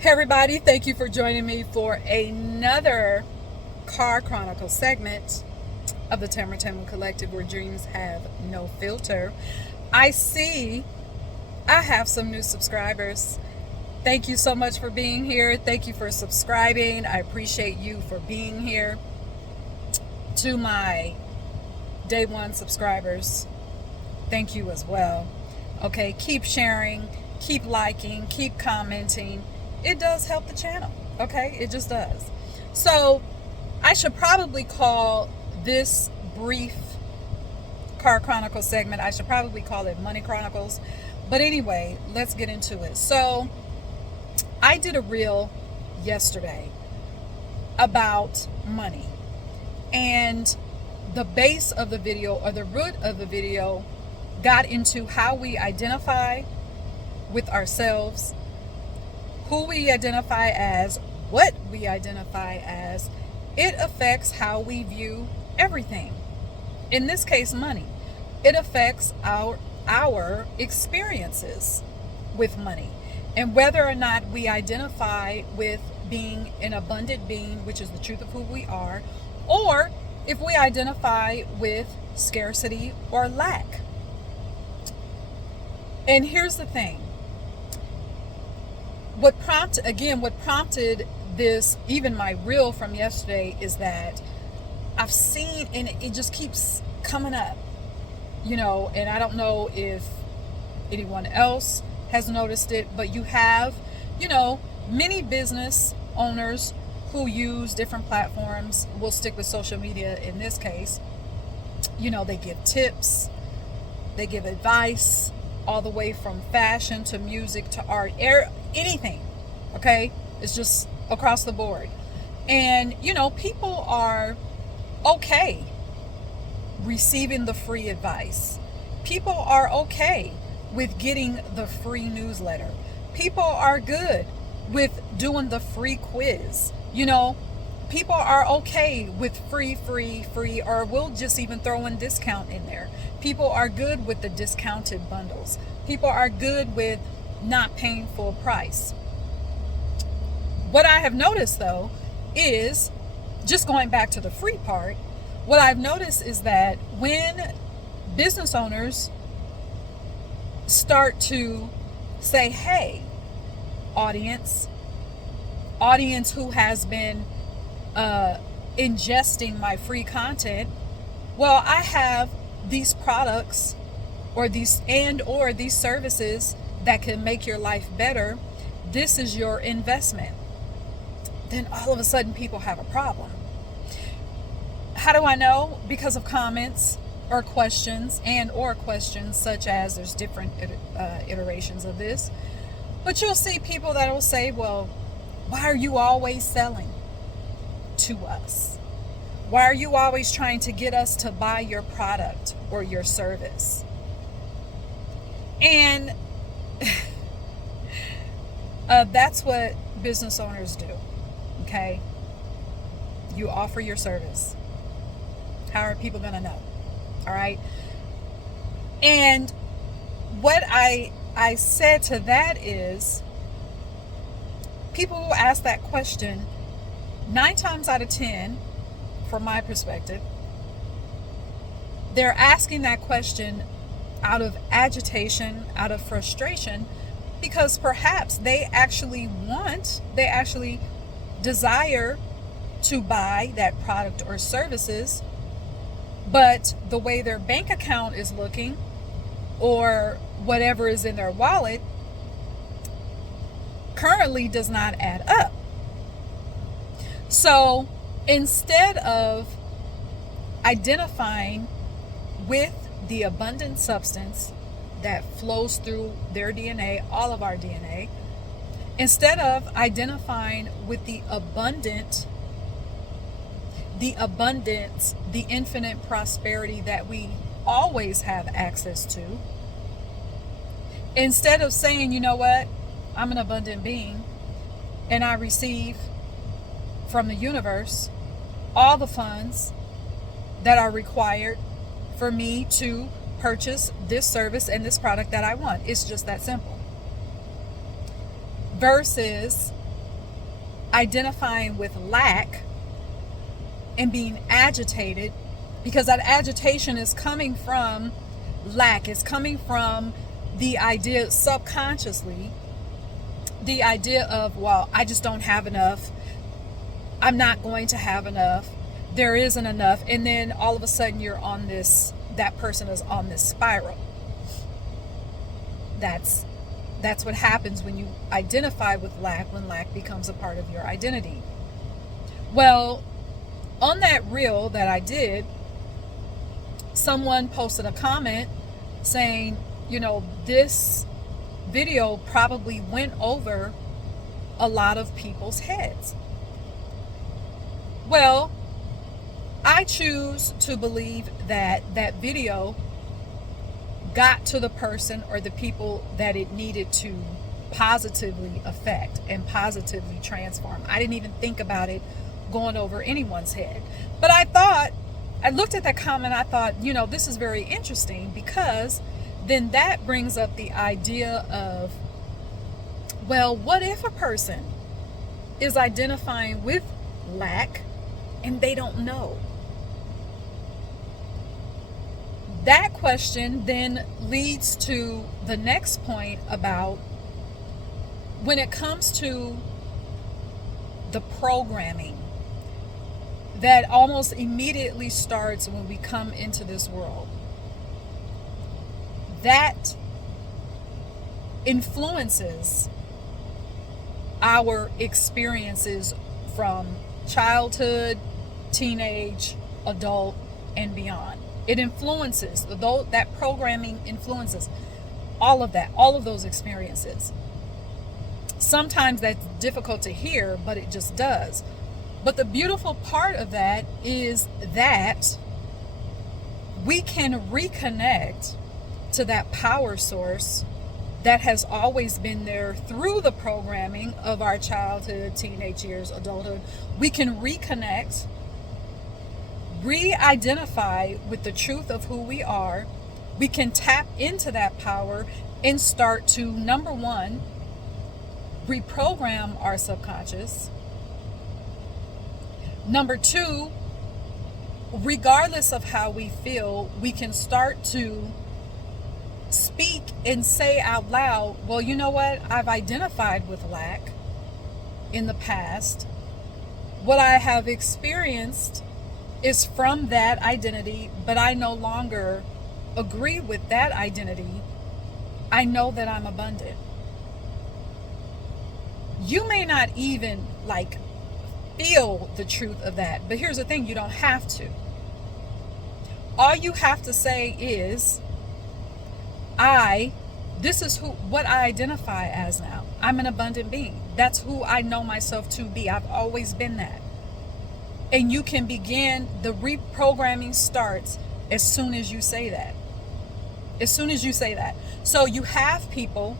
Hey everybody, thank you for joining me for another Car Chronicles segment of the TamaraTamu Collective, where dreams have no filter. I see I have some new subscribers. Thank you so much for being here. Thank you for subscribing. I appreciate you for being here. To my day one subscribers, thank you as well. Okay, keep sharing, keep liking, keep commenting. It does help the channel. Okay, it just does. So I should probably call this brief Car Chronicles segment, I should probably call it Money Chronicles. But anyway, let's get into it. So I did a reel yesterday about money, and the base of the video, or the root of the video, got into how we identify with ourselves, who we identify as, what we identify as. It affects how we view everything. In this case, money. It affects our experiences with money, and whether or not we identify with being an abundant being, which is the truth of who we are, or if we identify with scarcity or lack. And here's the thing. What prompted this, even my reel from yesterday, is that I've seen, and it just keeps coming up, and I don't know if anyone else has noticed it, but you have, many business owners who use different platforms. We'll stick with social media in this case. They give tips, they give advice, all the way from fashion to music to art, anything. Okay, it's just across the board. And people are okay receiving the free advice. People are okay with getting the free newsletter. People are good with doing the free quiz. People are okay with free, or we'll just even throw in discount in there. People are good with the discounted bundles. People are good with not paying full price. What I have noticed, though, is, just going back to the free part, what I've noticed is that when business owners start to say, hey, audience who has been ingesting my free content, well, I have these products or these services that can make your life better. This is your investment. Then all of a sudden people have a problem. How do I know? Because of comments or questions, such as, there's different iterations of this, but you'll see people that will say, well, why are you always selling to us? Why are you always trying to get us to buy your product or your service? And that's what business owners do. Okay, you offer your service. How are people going to know? All right. And what I said to that is, people who ask that question, 9 times out of 10, from my perspective, they're asking that question out of agitation, out of frustration, because perhaps they actually desire to buy that product or services, but the way their bank account is looking, or whatever is in their wallet, currently does not add up. So instead of identifying with the abundant substance that flows through their DNA, all of our DNA, instead of identifying with the abundance, the infinite prosperity that we always have access to, instead of saying, you know what, I'm an abundant being and I receive from the universe all the funds that are required for me to purchase this service and this product that I want. It's just that simple. Versus identifying with lack and being agitated, because that agitation is coming from lack. It's coming from the idea subconsciously, the idea of, well, I just don't have enough. I'm not going to have enough. There isn't enough. And then all of a sudden you're on this, that person is on this spiral. That's what happens when you identify with lack, when lack becomes a part of your identity. Well, on that reel that I did, someone posted a comment saying, this video probably went over a lot of people's heads. Well, I choose to believe that that video got to the person or the people that it needed to positively affect and positively transform. I didn't even think about it going over anyone's head. But I looked at that comment, I thought, this is very interesting, because then that brings up the idea of, well, what if a person is identifying with lack and they don't know? That question then leads to the next point about when it comes to the programming that almost immediately starts when we come into this world. That influences our experiences from childhood, teenage, adult, and beyond. It influences, that programming influences all of that, all of those experiences. Sometimes that's difficult to hear, but it just does. But the beautiful part of that is that we can reconnect to that power source that has always been there through the programming of our childhood, teenage years, adulthood. We can reconnect, re-identify with the truth of who we are. We can tap into that power and start to, number one, reprogram our subconscious. Number two, regardless of how we feel, we can start to speak and say out loud, well, you know what? I've identified with lack in the past. What I have experienced is from that identity, but I no longer agree with that identity. I know that I'm abundant. You may not even feel the truth of that, but here's the thing, you don't have to. All you have to say is, this is what I identify as now. I'm an abundant being. That's who I know myself to be. I've always been that. And you can begin, the reprogramming starts as soon as you say that. As soon as you say that. So you have people,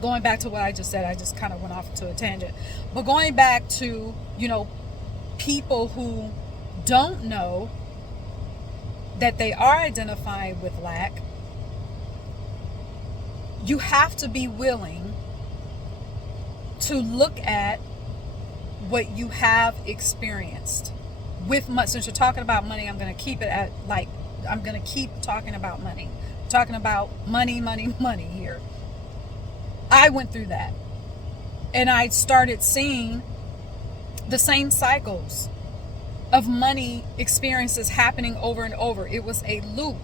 going back to what I just said, I just kind of went off to a tangent. But going back to, people who don't know that they are identifying with lack, you have to be willing to look at what you have experienced with money. Since you're talking about money, I'm going to keep it at I'm going to keep talking about money. I'm talking about money here. I went through that, and I started seeing the same cycles of money experiences happening over and over. It was a loop,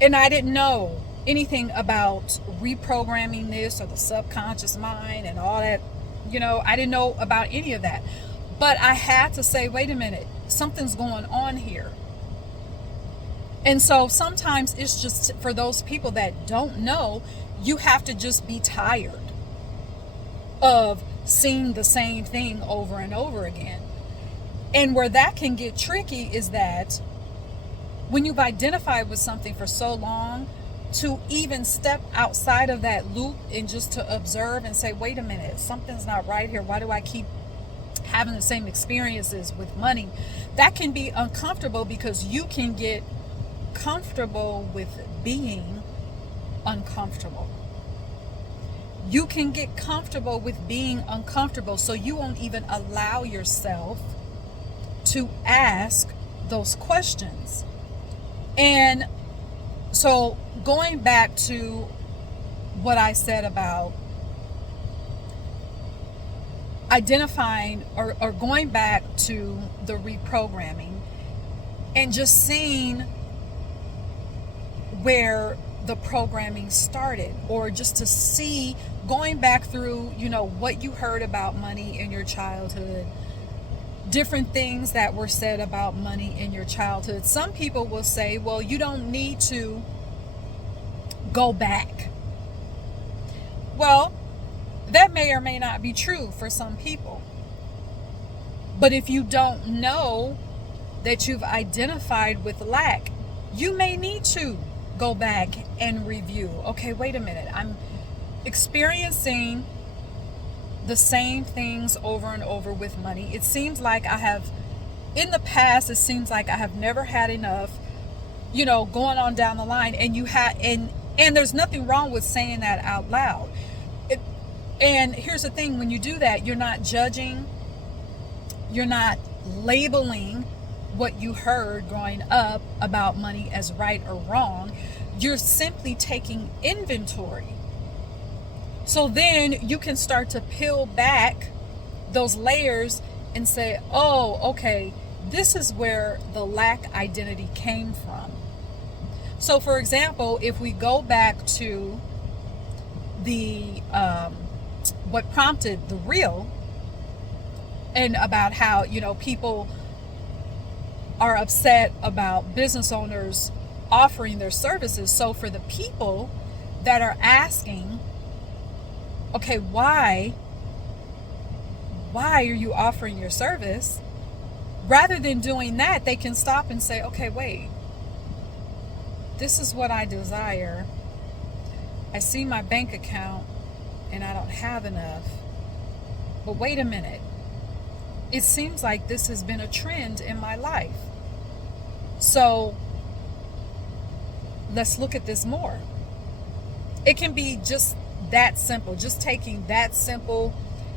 and I didn't know anything about reprogramming this or the subconscious mind and all that. I didn't know about any of that, but I had to say, wait a minute, something's going on here. And so sometimes it's just for those people that don't know, you have to just be tired of seeing the same thing over and over again. And where that can get tricky is that when you've identified with something for so long, to even step outside of that loop and just to observe and say, wait a minute, something's not right here. Why do I keep having the same experiences with money? That can be uncomfortable, because you can get comfortable with being uncomfortable. you can get comfortable with being uncomfortable, so you won't even allow yourself to ask those questions. And so going back to what I said about identifying or going back to the reprogramming and just seeing where the programming started, or just to see, going back through, what you heard about money in your childhood, different things that were said about money in your childhood. Some people will say, well, you don't need to go back. Well, that may or may not be true for some people. But if you don't know that you've identified with lack, you may need to go back and review. Okay, wait a minute. I'm experiencing the same things over and over with money. It seems like I have, in the past, it seems like I have never had enough, going on down the line. And and there's nothing wrong with saying that out loud. And here's the thing, when you do that, you're not judging, you're not labeling what you heard growing up about money as right or wrong. You're simply taking inventory. So then you can start to peel back those layers and say, oh, okay, this is where the lack identity came from. So for example, if we go back to the what prompted the reel, and about how people are upset about business owners offering their services. So for the people that are asking, okay, why are you offering your service? Rather than doing that, they can stop and say, okay, wait, this is what I desire. I see my bank account and I don't have enough. But wait a minute. It seems like this has been a trend in my life. So let's look at this more. It can be just that simple, just taking that simple,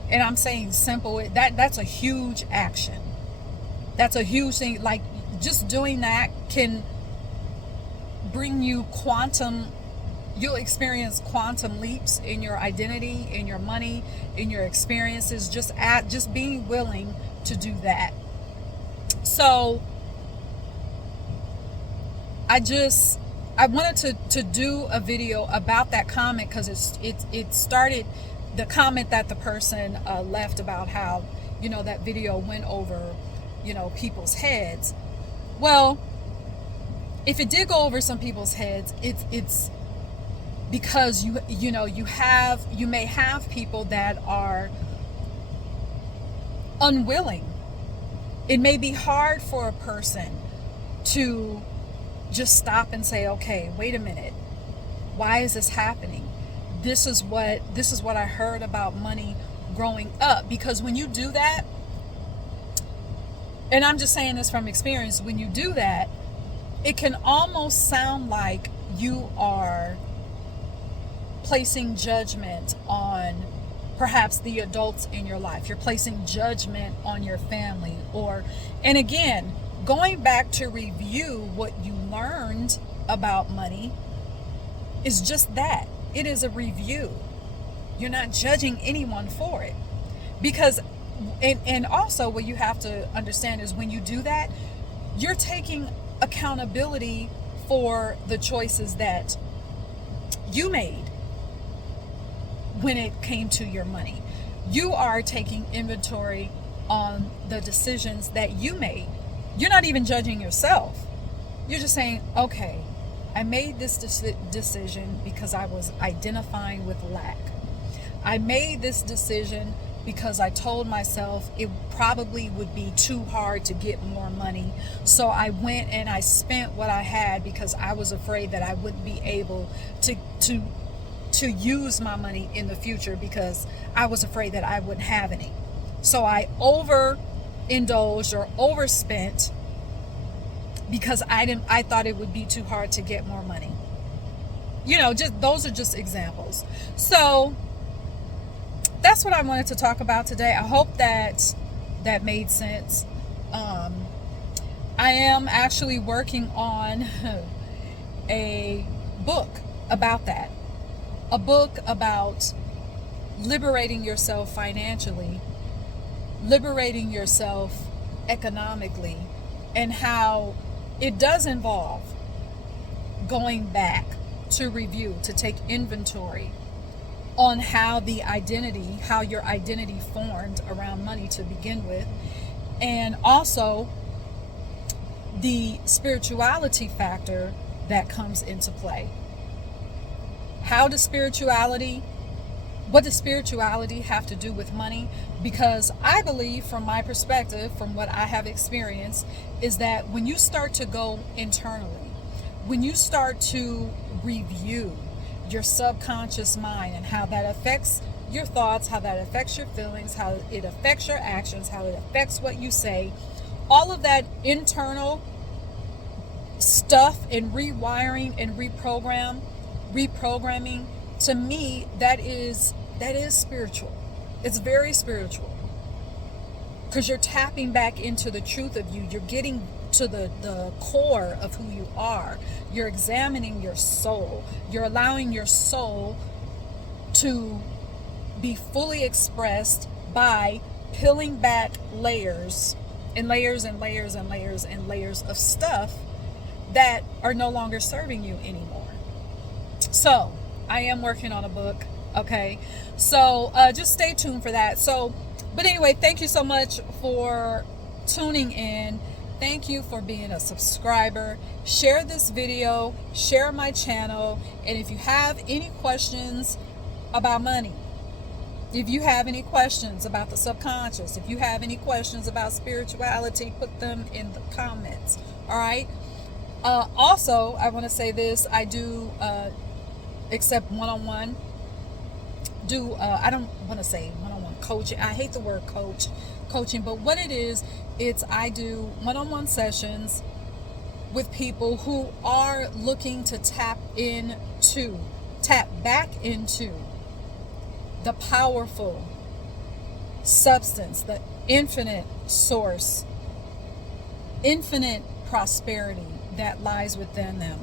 and I'm saying simple, that's a huge action. That's a huge thing. Like, just doing that can bring you you'll experience quantum leaps in your identity, in your money, in your experiences, just being willing to do that. So I wanted to do a video about that comment, because it started, the comment that the person left about how that video went over people's heads. Well, if it did go over some people's heads, it's because you may have people that are unwilling. It may be hard for a person to just stop and say, okay, wait a minute, why is this happening? This is what I heard about money growing up. Because when you do that, and I'm just saying this from experience, when you do that, it can almost sound like you are placing judgment on perhaps the adults in your life. You're placing judgment on your family, and again, going back to review what you learned about money is just that. It is a review. You're not judging anyone for it. Because, and also what you have to understand is, when you do that, you're taking accountability for the choices that you made when it came to your money. You are taking inventory on the decisions that you made. You're not even judging yourself. You're just saying, okay, I made this decision because I was identifying with lack. I made this decision because I told myself it probably would be too hard to get more money. So I went and I spent what I had because I was afraid that I wouldn't be able to use my money in the future, because I was afraid that I wouldn't have any. So I overindulged or overspent because I thought it would be too hard to get more money. Just those are just examples. So that's what I wanted to talk about today. I hope that made sense. I am actually working on a book about that. A book about liberating yourself financially, liberating yourself economically, and how it does involve going back to review, to take inventory on how your identity formed around money to begin with, and also the spirituality factor that comes into play. What does spirituality have to do with money? Because I believe, from my perspective, from what I have experienced, is that when you start to go internally, when you start to review your subconscious mind and how that affects your thoughts, how that affects your feelings, how it affects your actions, how it affects what you say, all of that internal stuff and rewiring and reprogramming, to me, that is spiritual. It's very spiritual, because you're tapping back into the truth of you. You're getting to the core of who you are. You're examining your soul. You're allowing your soul to be fully expressed by peeling back layers and layers and layers and layers and layers of stuff that are no longer serving you anymore. So I am working on a book. Okay, so just stay tuned for that. But anyway, thank you so much for tuning in. Thank you for being a subscriber. Share this video, share my channel, and if you have any questions about money, if you have any questions about the subconscious, if you have any questions about spirituality, put them in the comments. All right. Also, I want to say this: I do accept one-on-one. I don't want to say one-on-one coaching. I hate the word coaching, but what it is, I do one-on-one sessions with people who are looking to tap back into the powerful substance, the infinite source, infinite prosperity that lies within them.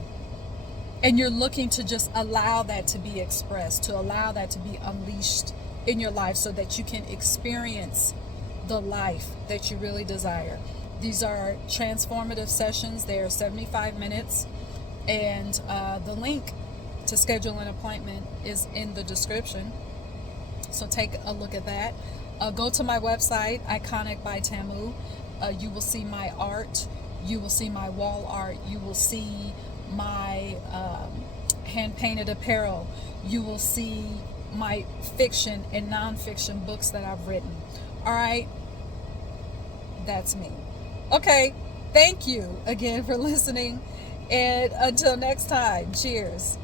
And you're looking to just allow that to be expressed, to allow that to be unleashed in your life so that you can experience the life that you really desire. These are transformative sessions. They are 75 minutes. And the link to schedule an appointment is in the description. So take a look at that. Go to my website, Iconic by Tamu. You will see my art. You will see my wall art. You will see my hand-painted apparel. You will see my fiction and nonfiction books that I've written. All right, that's me. Okay, thank you again for listening, and until next time, cheers.